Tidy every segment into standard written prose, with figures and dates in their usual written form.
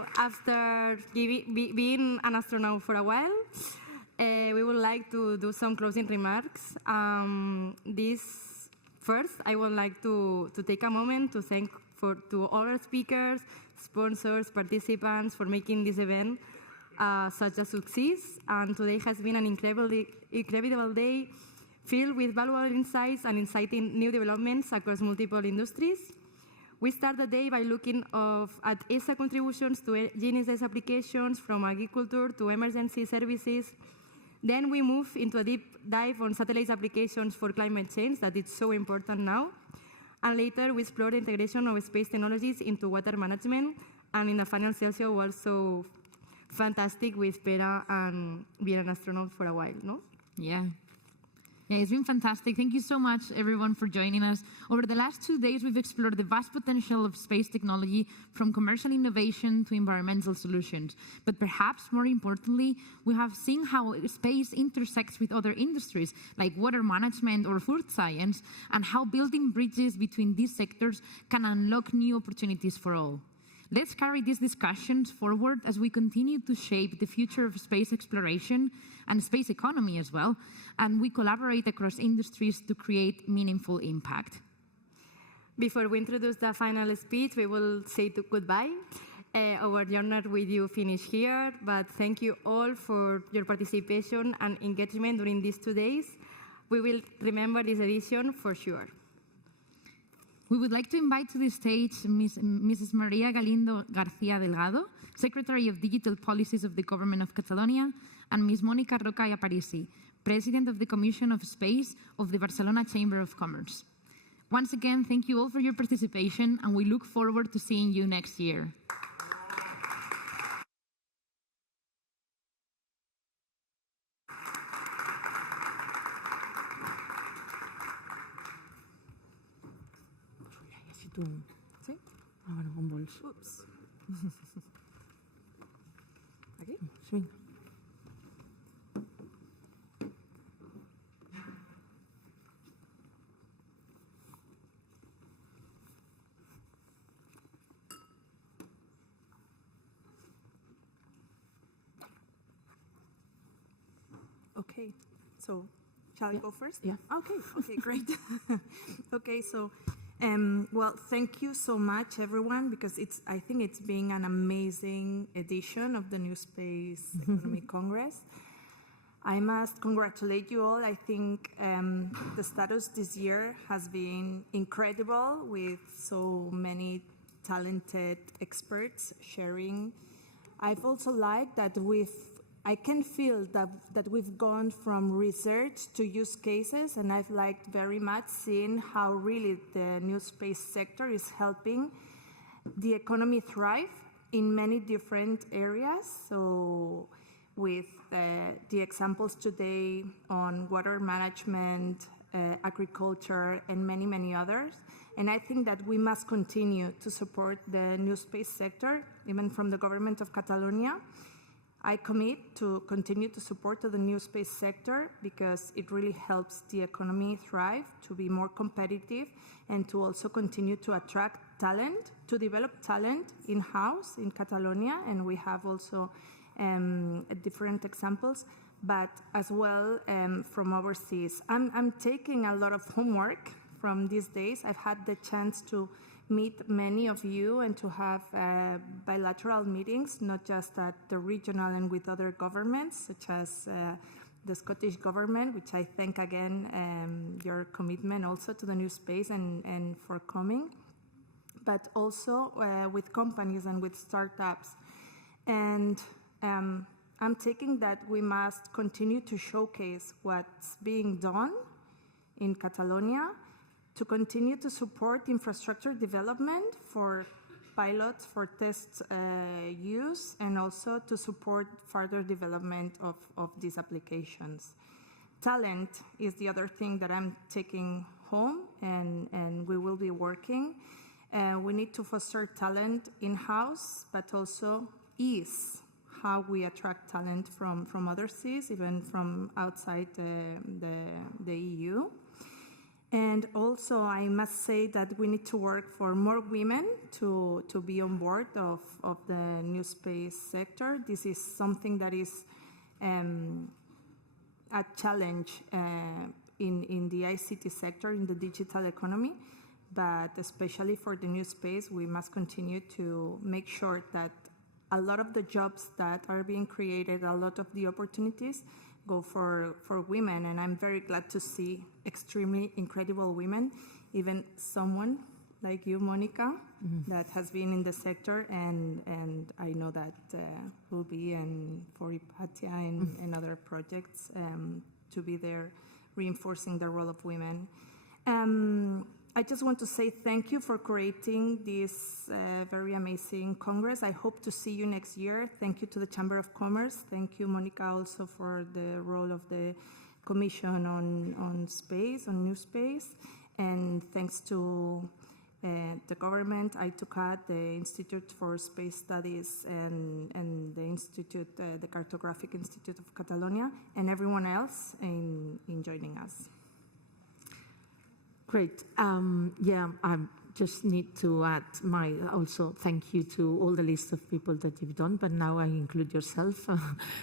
So after being an astronaut for a while, we would like to do some closing remarks. First, I would like to take a moment to thank to all our speakers, sponsors, participants for making this event such a success. And today has been an incredible day filled with valuable insights and inciting new developments across multiple industries. We start the day by looking at ESA contributions to GNSS applications from agriculture to emergency services. Then we move into a deep dive on satellite applications for climate change that is so important now. And later we explore the integration of space technologies into water management. And in the final session also fantastic with Pera and being an astronaut for a while, no? Yeah. Yeah, it's been fantastic. Thank you so much, everyone, for joining us. Over the last 2 days, we've explored the vast potential of space technology, from commercial innovation to environmental solutions. But perhaps more importantly, we have seen how space intersects with other industries, like water management or food science, and how building bridges between these sectors can unlock new opportunities for all. Let's carry these discussions forward as we continue to shape the future of space exploration and space economy as well, and we collaborate across industries to create meaningful impact. Before we introduce the final speech, we will say goodbye. Our journey with you finished here, but thank you all for your participation and engagement during these 2 days. We will remember this edition for sure. We would like to invite to the stage Mrs. Maria Galindo Garcia-Delgado, Secretary of Digital Policies of the Government of Catalonia, and Ms. Mònica Roca y Aparici, President of the Commission of Space of the Barcelona Chamber of Commerce. Once again, thank you all for your participation, and we look forward to seeing you next year. ¿Sí? Ah, bueno, con bols. Ups. ¿Aquí? Sí. Okay, so shall I go first? Yeah. Okay, great. Okay, so well, thank you so much, everyone, because I think it's been an amazing edition of the NewSpace Economy Congress. I must congratulate you all. I think the status this year has been incredible, with so many talented experts sharing. I've also liked that I can feel that we've gone from research to use cases, and I've liked very much seeing how really the new space sector is helping the economy thrive in many different areas. So with the examples today on water management, agriculture, and many, many others. And I think that we must continue to support the new space sector, even from the government of Catalonia. I commit to continue to support the new space sector because it really helps the economy thrive, to be more competitive, and to also continue to attract talent, to develop talent in-house in Catalonia. And we have also different examples, but as well from overseas. I'm taking a lot of homework from these days. I've had the chance to meet many of you and to have bilateral meetings, not just at the regional and with other governments, such as the Scottish government, which I thank again your commitment also to the new space and for coming, but also with companies and with startups. And I'm taking that we must continue to showcase what's being done in Catalonia, to continue to support infrastructure development for pilots, for test use, and also to support further development of these applications. Talent is the other thing that I'm taking home, and we will be working. We need to foster talent in-house, but also ease how we attract talent from other seas, even from outside the EU. And also, I must say that we need to work for more women to be on board of the new space sector. This is something that is a challenge in the ICT sector, in the digital economy, but especially for the new space, we must continue to make sure that a lot of the jobs that are being created, a lot of the opportunities go for women, and I'm very glad to see extremely incredible women, even someone like you, Mònica, that has been in the sector, and I know that will be and for Ipatia and other projects to be there reinforcing the role of women. I just want to say thank you for creating this very amazing Congress. I hope to see you next year. Thank you to the Chamber of Commerce. Thank you, Mònica, also for the role of the Commission on space, on new space. And thanks to the government, ITUCAT, the Institute for Space Studies, and the Institute, the Cartographic Institute of Catalonia, and everyone else in joining us. Great. Yeah, I just need to add my also thank you to all the list of people that you've done, but now I include yourself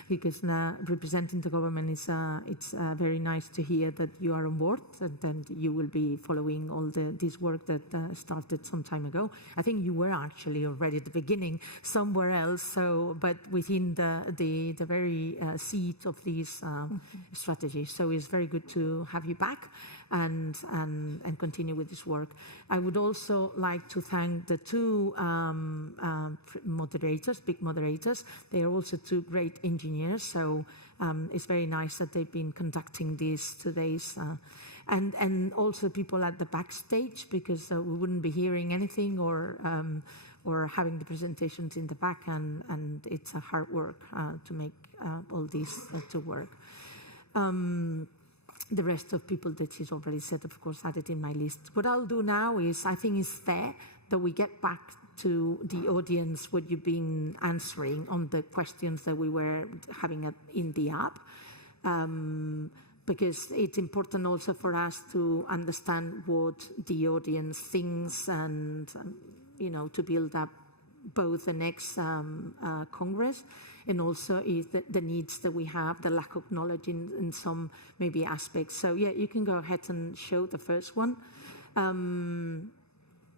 because representing the government is it's very nice to hear that you are on board and then you will be following all this work that started some time ago. I think you were actually already at the beginning somewhere else, so but within the very seat of this strategy. So it's very good to have you back and continue with this work. I would also like to thank the two moderators, big moderators. They are also two great engineers, so it's very nice that they've been conducting these today's and also people at the backstage, because we wouldn't be hearing anything or having the presentations in the back, and it's a hard work to make all this to work. The rest of people that she's already said, of course, added in my list. What I'll do now is, I think it's fair that we get back to the audience what you've been answering on the questions that we were having in the app, because it's important also for us to understand what the audience thinks and, you know, to build up both the next Congress and also is the needs that we have, the lack of knowledge in some maybe aspects. So yeah, you can go ahead and show the first one,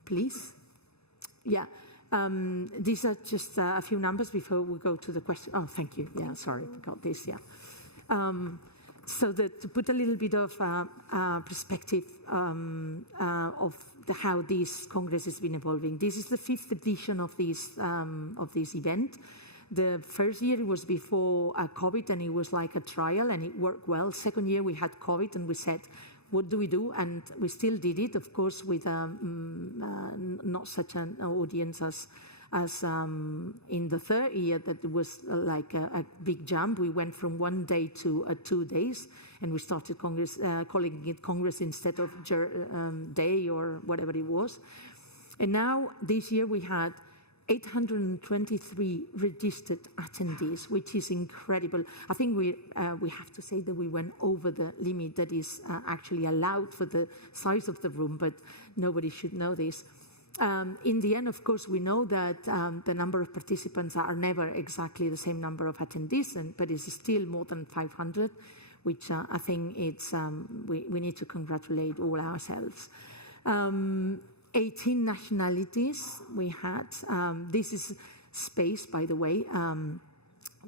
please. Yeah, these are just a few numbers before we go to the question. Oh, thank you. Yeah, sorry, I got this, yeah. So to put a little bit of perspective of how this Congress has been evolving. This is the 5th edition of this event. The first year it was before COVID, and it was like a trial, and it worked well. Second year we had COVID, and we said, what do we do? And we still did it, of course, with not such an audience as in the third year, that it was like a big jump. We went from 1 day to 2 days, and we started Congress, calling it Congress instead of day or whatever it was. And now this year we had 823 registered attendees, which is incredible. I think we have to say that we went over the limit that is actually allowed for the size of the room, but nobody should know this. In the end, of course, we know that the number of participants are never exactly the same number of attendees, but it's still more than 500, which I think it's we need to congratulate all ourselves. 18 nationalities we had. This is space, by the way.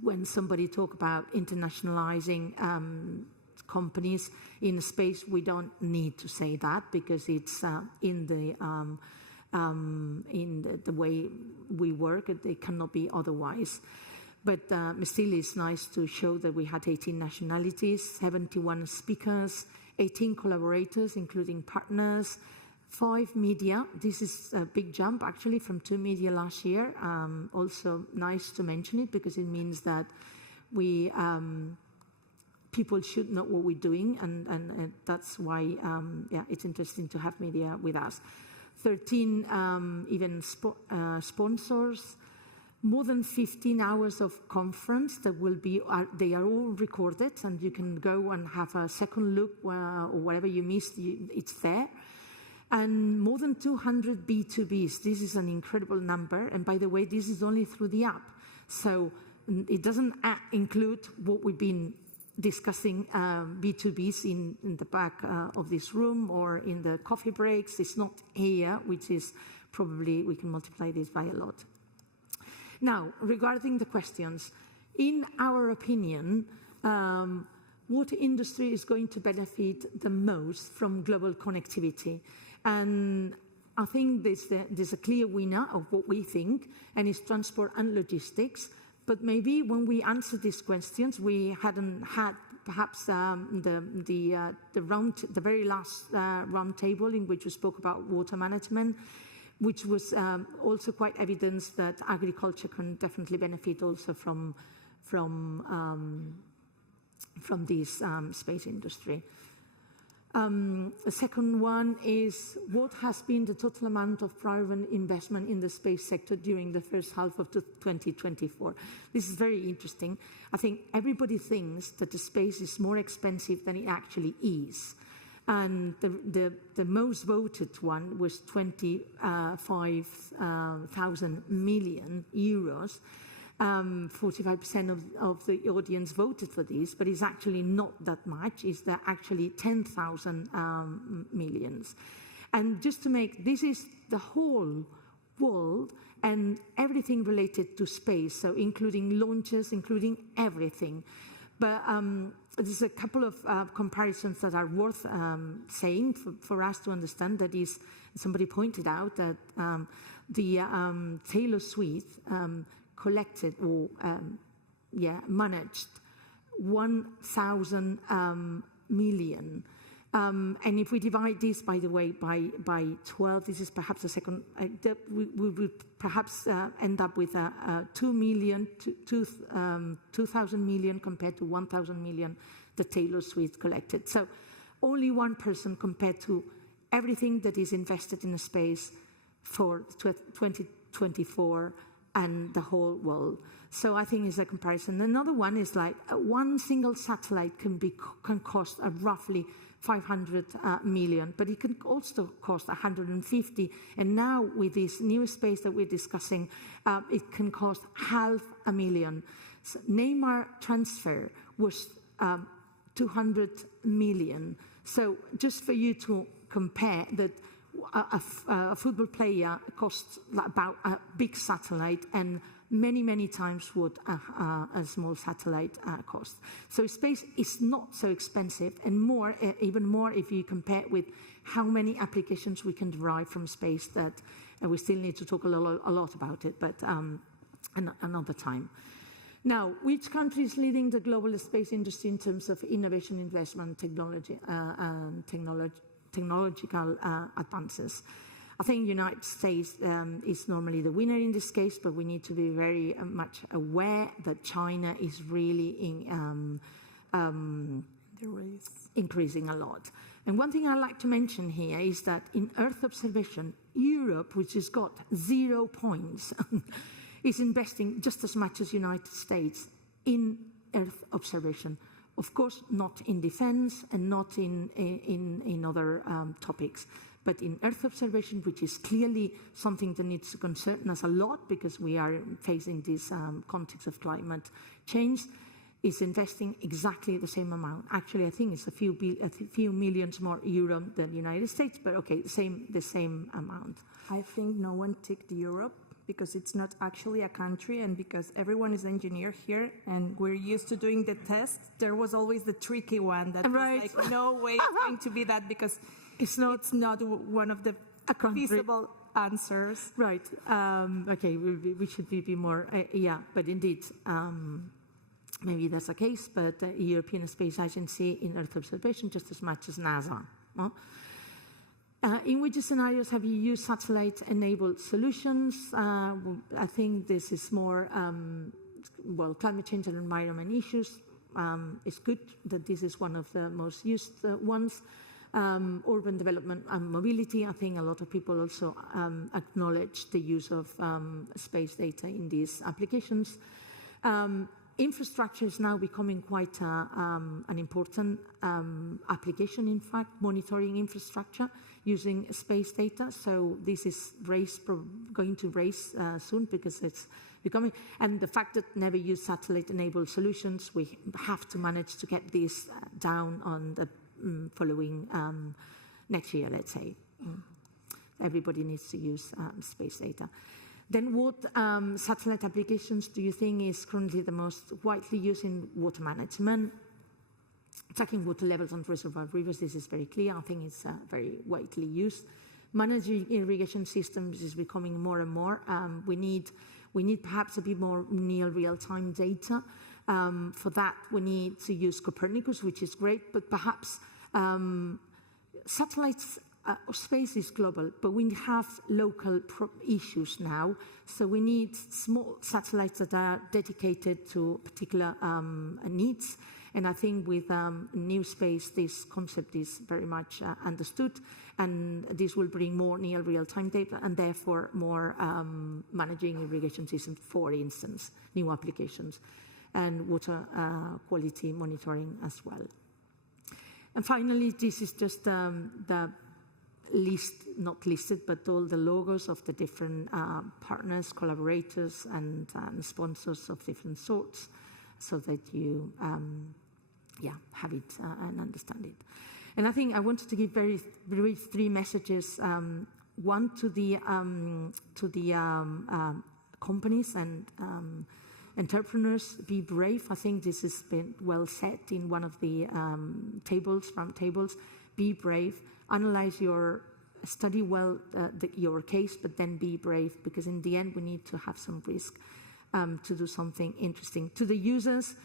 When somebody talk about internationalizing companies in space, we don't need to say that, because it's in the way we work. It cannot be otherwise. But still, it's nice to show that we had 18 nationalities, 71 speakers, 18 collaborators, including partners, 5 media. This is a big jump, actually, from 2 media last year. Also nice to mention it, because it means that we people should know what we're doing, and that's why yeah, it's interesting to have media with us. 13 even sponsors, more than 15 hours of conference that will be, they are all recorded, and you can go and have a second look or whatever you missed, it's there. And more than 200 B2Bs. This is an incredible number. And by the way, this is only through the app. So it doesn't include what we've been discussing B2Bs in the back of this room or in the coffee breaks. It's not here, which is probably, we can multiply this by a lot. Now, regarding the questions, in our opinion, what industry is going to benefit the most from global connectivity? And I think there's a clear winner of what we think, and it's transport and logistics. But maybe when we answer these questions, we hadn't had perhaps the very last round table in which we spoke about water management, which was also quite evidence that agriculture can definitely benefit also from this space industry. The second one is, what has been the total amount of private investment in the space sector during the first half of 2024? This is very interesting. I think everybody thinks that the space is more expensive than it actually is. And the most voted one was 25,000 million euros. 45% of the audience voted for this, but it's actually not that much. It's actually 10,000 millions. And just to make, this is the whole world and everything related to space, so including launches, including everything. But there's a couple of comparisons that are worth saying for us to understand. That is, somebody pointed out that the Taylor Swift collected or managed 1,000 million. And if we divide this, by the way, by 12, this is perhaps the second, we would perhaps end up with 2,000 million compared to 1,000 million that Taylor Swift collected. So only one person compared to everything that is invested in a space for 2024 and the whole world. So I think it's a comparison. Another one is like one single satellite can cost roughly 500 million, but it can also cost 150. And now with this new space that we're discussing, it can cost 500,000. So Neymar transfer was 200 million. So just for you to compare that, a football player costs about a big satellite and many times what a small satellite costs. So space is not so expensive, and more, even more if you compare with how many applications we can derive from space. That we still need to talk a lot about it, but another time. Now, which country is leading the global space industry in terms of innovation, investment, technology, and technological advances? I think United States is normally the winner in this case, but we need to be very much aware that China is really increasing a lot. And one thing I'd like to mention here is that in Earth observation, Europe, which has got 0 points, is investing just as much as United States in Earth observation. Of course, not in defense and not in other topics, but in Earth observation, which is clearly something that needs to concern us a lot because we are facing this context of climate change, is investing exactly the same amount. Actually, I think it's a few millions more euro than the United States, but okay, the same amount. I think no one ticked Europe because it's not actually a country, and because everyone is engineer here and we're used to doing the test, there was always the tricky one that was like, no way it's going to be that, because it's not one of the feasible answers. Right. Okay, we should be more, but indeed, maybe that's the case, but the European Space Agency in Earth observation just as much as NASA. In which scenarios have you used satellite-enabled solutions? I think this is more, climate change and environment issues. It's good that this is one of the most used ones. urban development and mobility. I think a lot of people also acknowledge the use of space data in these applications. Infrastructure is now becoming quite an important application, in fact, monitoring infrastructure using space data. So this is going to raise soon because it's becoming, and the fact that never use satellite-enabled solutions, we have to manage to get this down on the following next year, let's say. Everybody needs to use space data. Then what satellite applications do you think is currently the most widely used in water management? Tracking water levels on reservoir rivers, this is very clear. I think it's very widely used. Managing irrigation systems is becoming more and more. We need perhaps a bit more near real-time data. For that, we need to use Copernicus, which is great, but perhaps satellites, space is global, but we have local issues now. So we need small satellites that are dedicated to particular needs. And I think with NewSpace, this concept is very much understood, and this will bring more near real-time data and therefore more managing irrigation systems, for instance, new applications, and water quality monitoring as well. And finally, this is just the list, not listed, but all the logos of the different partners, collaborators, and sponsors of different sorts, so that you have it and understand it. And I think I wanted to give very brief three messages. One to the companies and entrepreneurs: be brave. I think this has been well said in one of the round tables. Be brave. Analyze study well your case, but then be brave, because in the end we need to have some risk to do something interesting. To the users,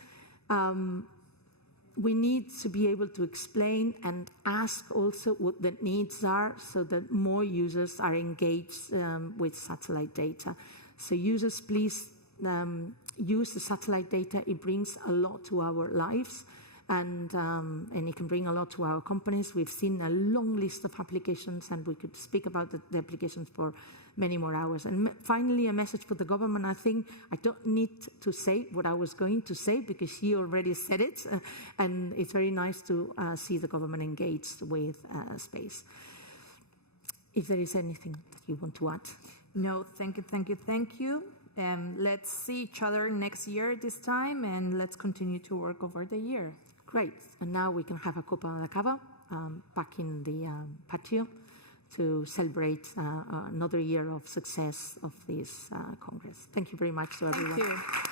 we need to be able to explain and ask also what the needs are, so that more users are engaged with satellite data. So users, please use the satellite data. It brings a lot to our lives, and it can bring a lot to our companies. We've seen a long list of applications, and we could speak about the applications for many more hours. And finally, a message for the government. I think I don't need to say what I was going to say, because she already said it, and it's very nice to see the government engaged with space. If there is anything that you want to add. No, thank you. Let's see each other next year this time, and let's continue to work over the year. Great. And now we can have a copa de cava back in the patio to celebrate another year of success of this Congress. Thank you very much to everyone. Thank you.